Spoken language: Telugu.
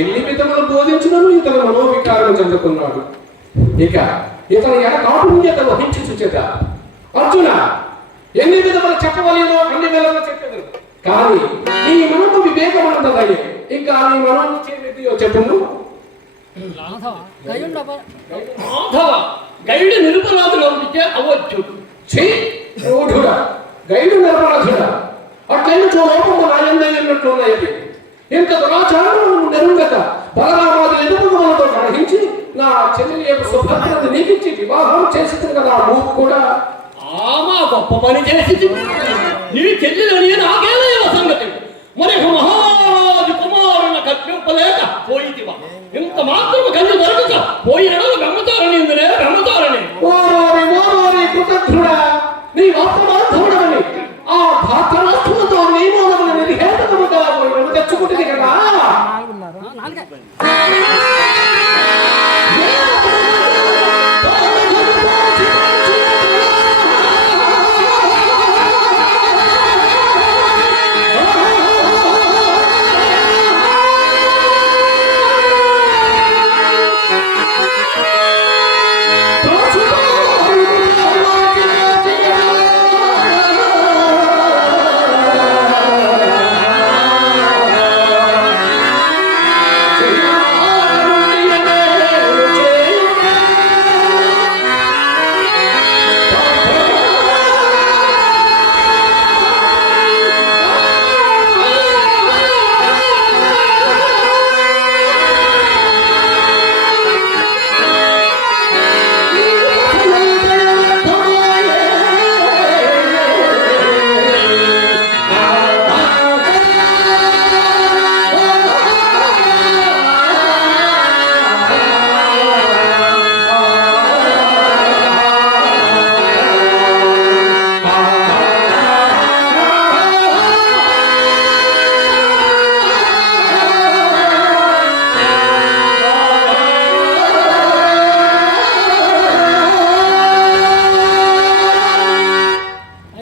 ఎన్ని విధములు బోధించినను ఇతను మనోవికారం చెందుకున్నాడు. ఇక ఇతను కాపుణ్యత వహించి సుచేత అర్జున, ఎన్ని విధములు చెప్పవలేదో అన్ని విధములు చెప్పేది, కానీ నీ మనము వివేకమంతదయ్యే. ఇంకా నీ మనము చేతియో చెప్పును. గైడు నిరపరాధులు ఉంటే అవ్వచ్చు. గైడు నిరపరాధుడా, అట్లెన్నో లోపము నాయందన్నట్లు ఉన్నాయి. ఇంత దురాచారం నెరుగక బలరామాది ఎదుగులతో గ్రహించి నా చెల్లి యొక్క సుభద్రను నీకించి వివాహం చేసింది కదా. మూపు కూడా ఆమా గొప్ప పని చేసి నీ చెల్లిని నాకేలే సంగతి. మరి మహారాజు కుమారుని కల్పింపలేక పోయితివా? ఇంత మాత్రము కన్ను దొరకక పోయిన బ్రహ్మచారిణి ఇందునే బ్రహ్మచారిణి. కృతజ్ఞుడా, నీ వాస్తవార్థముడని ఆ భారతరాష్ట్రంతో నీ మూలమున నిర్హేతుకముగా తెచ్చుకుంటుంది కదా.